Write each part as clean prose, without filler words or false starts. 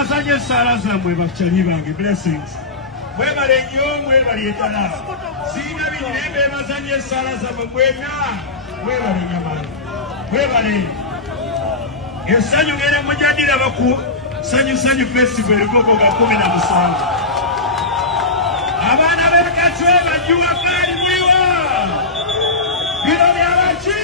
basanye sala zammwe bakyali bange blessings. Mwebale nnyo mwebale etala. Sina binyembe basanye sala zammwe mwena. Mwebale nyamani. Mwebale. Essanyu ngere mujadira baku sanyu festival koko ga 17. Abana b'ekatwe bajuwa kali muliwa. Bino byabaki.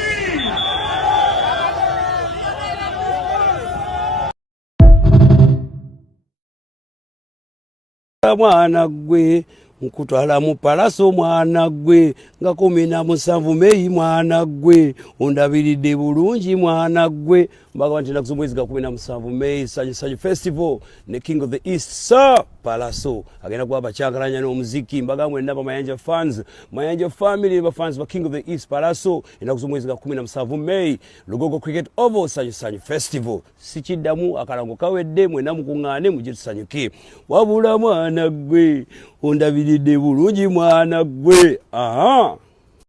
Mwana gwe nkutwala mu palaso mwana gwe nga 17 Mei mwana gwe ondabiridde bulungi mwana gwe mbaga ntenda kuzumwezi ga 17 Mei Sanyu Festival ne King of the East Sir Palaso agenda kuba bacyangalanya n'omuziki mbaga mwe naba Mayanja fans Mayanja family ba fans ba King of the East Palaso ina kuzumwezi ga 17 Mei Lugogo Cricket Oval Sanyu Festival sikiddamu akalango kawedde mwe namukungane mujitusanyuke wabula mwana gwe ondabiridde bulungi mwana gwe aha